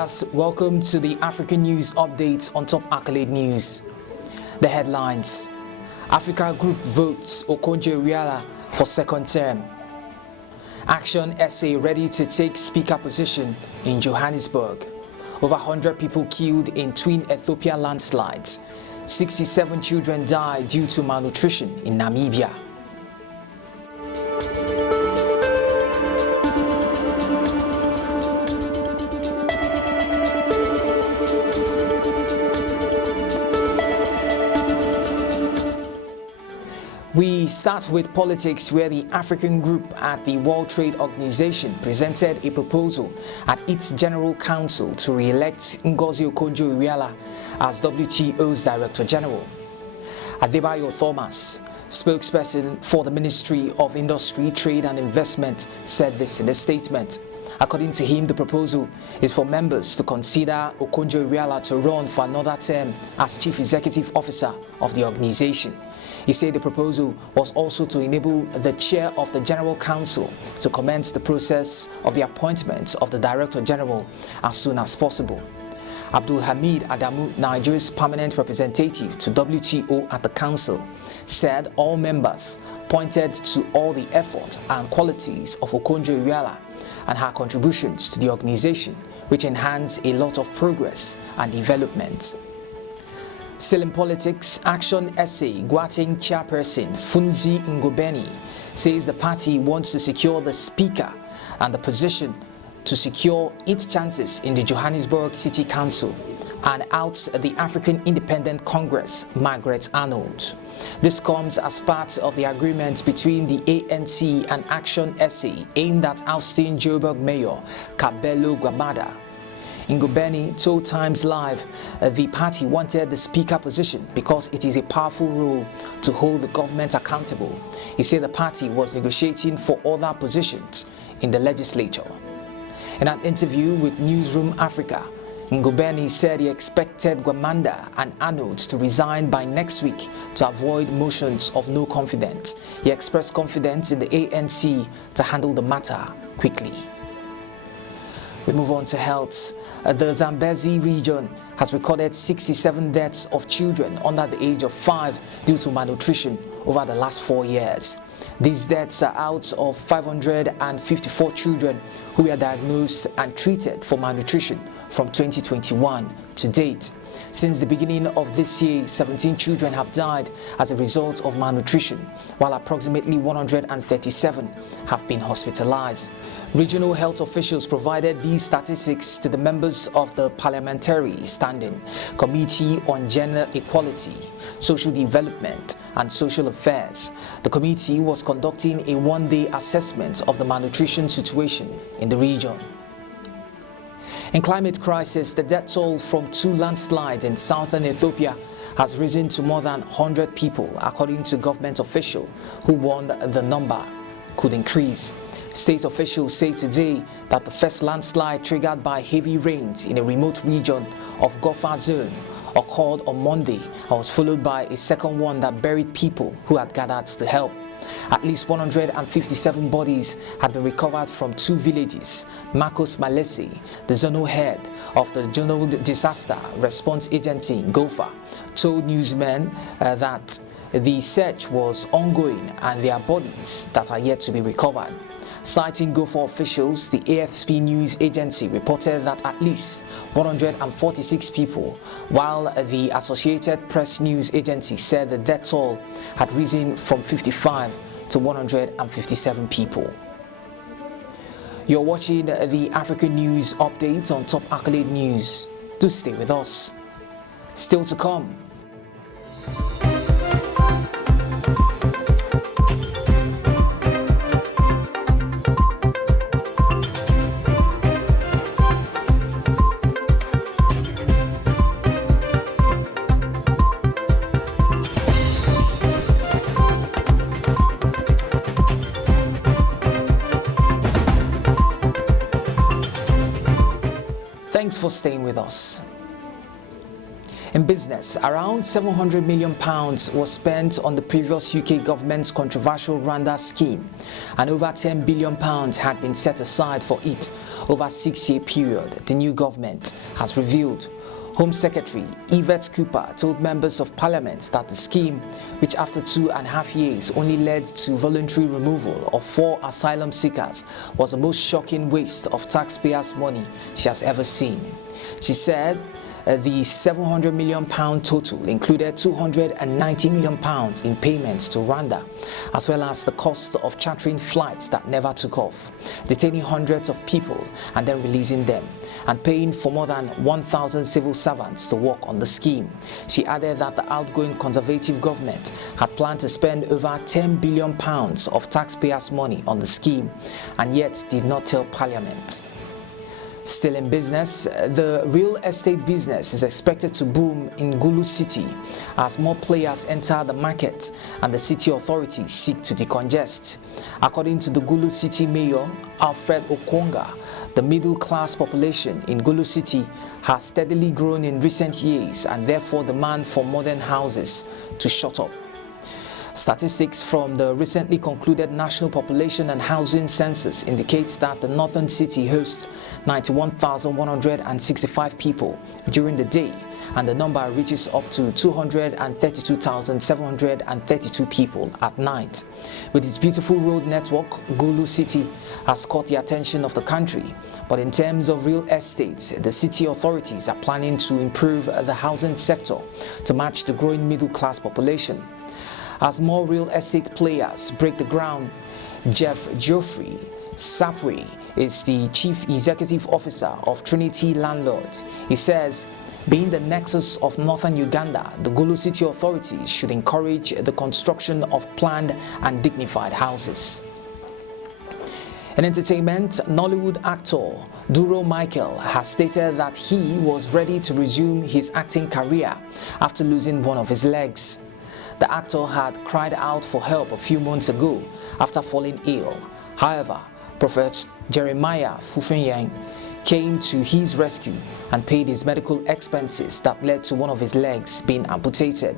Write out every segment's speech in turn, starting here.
Yes, welcome to the African News Update on Top Accolade News. The headlines: Africa Group votes Okonjo-Iweala for second term. ActionSA ready to take speaker position in Johannesburg. Over 100 people killed in twin Ethiopia landslides. 67 children died due to malnutrition in Namibia. We start with politics, where the African Group at the World Trade Organization presented a proposal at its General Council to re-elect Ngozi Okonjo-Iweala as WTO's Director General. Adebayo Thomas, spokesperson for the Ministry of Industry, Trade and Investment, said this in a statement. According to him, the proposal is for members to consider Okonjo-Iweala to run for another term as Chief Executive Officer of the organization. He said the proposal was also to enable the chair of the General Council to commence the process of the appointment of the Director General as soon as possible. Abdul Hamid Adamu, Nigeria's permanent representative to WTO at the Council, said all members pointed to all the efforts and qualities of Okonjo-Iweala and her contributions to the organization, which enhance a lot of progress and development. Still in politics, ActionSA Gwating chairperson Funzi Ngobeni says the party wants to secure the speaker and the position to secure its chances in the Johannesburg City Council and outs the African Independent Congress, Margaret Arnold. This comes as part of the agreement between the ANC and ActionSA aimed at ousting Joburg Mayor Kabelo Gwamada. Ngobeni told Times Live the party wanted the speaker position because it is a powerful role to hold the government accountable. He said the party was negotiating for other positions in the legislature. In an interview with Newsroom Africa, Ngobeni said he expected Gwamanda and Arnold to resign by next week to avoid motions of no confidence. He expressed confidence in the ANC to handle the matter quickly. We move on to health. The Zambezi region has recorded 67 deaths of children under the age of 5 due to malnutrition over the last 4 years. These deaths are out of 554 children who were diagnosed and treated for malnutrition from 2021 to date. Since the beginning of this year, 17 children have died as a result of malnutrition, while approximately 137 have been hospitalized. Regional health officials provided these statistics to the members of the Parliamentary Standing Committee on Gender Equality, Social Development and Social Affairs. The committee was conducting a one-day assessment of the malnutrition situation in the region. In climate crisis, the death toll from 2 landslides in southern Ethiopia has risen to more than 100 people, according to government officials who warned the number could increase. State officials say today that the first landslide, triggered by heavy rains in a remote region of Gofa zone, occurred on Monday and was followed by a second one that buried people who had gathered to help. At least 157 bodies had been recovered from 2 villages. Marcos Malesi, the zonal head of the Zonal Disaster Response Agency in Gofa, told newsmen that the search was ongoing and there are bodies that are yet to be recovered. Citing Gofa officials, the AFP news agency reported that at least 146 people, while the Associated Press news agency said the death toll had risen from 55 to 157 people. You're watching the African News Update on Top Accolade News. Do stay with us. Still to come. Thanks for staying with us. In business, around £700 million was spent on the previous UK government's controversial Rwanda scheme, and over £10 billion had been set aside for it over a 6-year period, the new government has revealed. Home Secretary Yvette Cooper told members of Parliament that the scheme, which after 2.5 years only led to voluntary removal of 4 asylum seekers, was the most shocking waste of taxpayers' money she has ever seen. She said the £700 million total included £290 million in payments to Rwanda, as well as the cost of chartering flights that never took off, detaining hundreds of people and then releasing them, and paying for more than 1,000 civil servants to work on the scheme. She added that the outgoing Conservative government had planned to spend over £10 billion of taxpayers' money on the scheme, and yet did not tell Parliament. Still in business, the real estate business is expected to boom in Gulu City as more players enter the market and the city authorities seek to decongest. According to the Gulu City Mayor, Alfred Okwonga, the middle-class population in Gulu City has steadily grown in recent years, and therefore demand for modern houses to shut up. Statistics from the recently concluded National Population and Housing Census indicates that the northern city hosts 91,165 people during the day, and the number reaches up to 232,732 people at night. With its beautiful road network, Gulu City has caught the attention of the country. But in terms of real estate, the city authorities are planning to improve the housing sector to match the growing middle-class population. As more real estate players break the ground, Jeff Geoffrey Sapwe is the Chief Executive Officer of Trinity Landlords. He says, being the nexus of northern Uganda, the Gulu City authorities should encourage the construction of planned and dignified houses. In entertainment, Nollywood actor Duro Micheal has stated that he was ready to resume his acting career after losing one of his legs. The actor had cried out for help a few months ago after falling ill. However, Prophet Jeremiah Fufenyang came to his rescue and paid his medical expenses that led to one of his legs being amputated.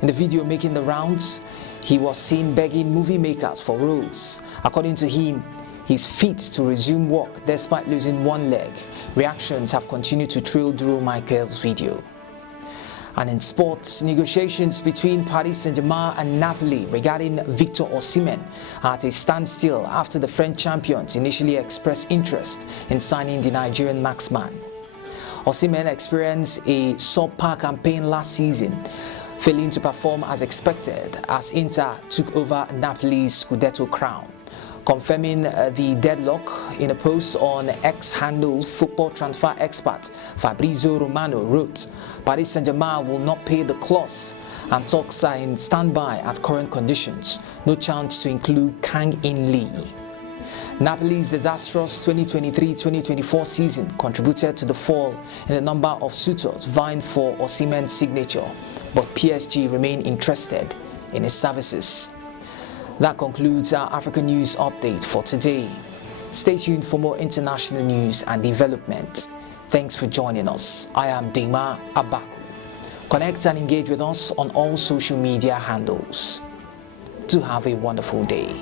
In the video making the rounds, he was seen begging movie makers for roles. According to him, he's fit to resume work despite losing one leg. Reactions have continued to trail Duro Micheal's video. And in sports, negotiations between Paris Saint-Germain and Napoli regarding Victor Osimhen are at a standstill after the French champions initially expressed interest in signing the Nigerian marksman. Osimhen experienced a subpar campaign last season, failing to perform as expected as Inter took over Napoli's Scudetto crown. Confirming the deadlock in a post on X handle, football transfer expert Fabrizio Romano wrote, Paris Saint-Germain will not pay the clause and talks are in standby at current conditions. No chance to include Kang In Lee. Napoli's disastrous 2023-2024 season contributed to the fall in the number of suitors vying for Osimhen's signature, but PSG remain interested in his services. That concludes our African News Update for today. Stay tuned for more international news and development. Thanks for joining us. I am Dima Abaku. Connect and engage with us on all social media handles. Do have a wonderful day.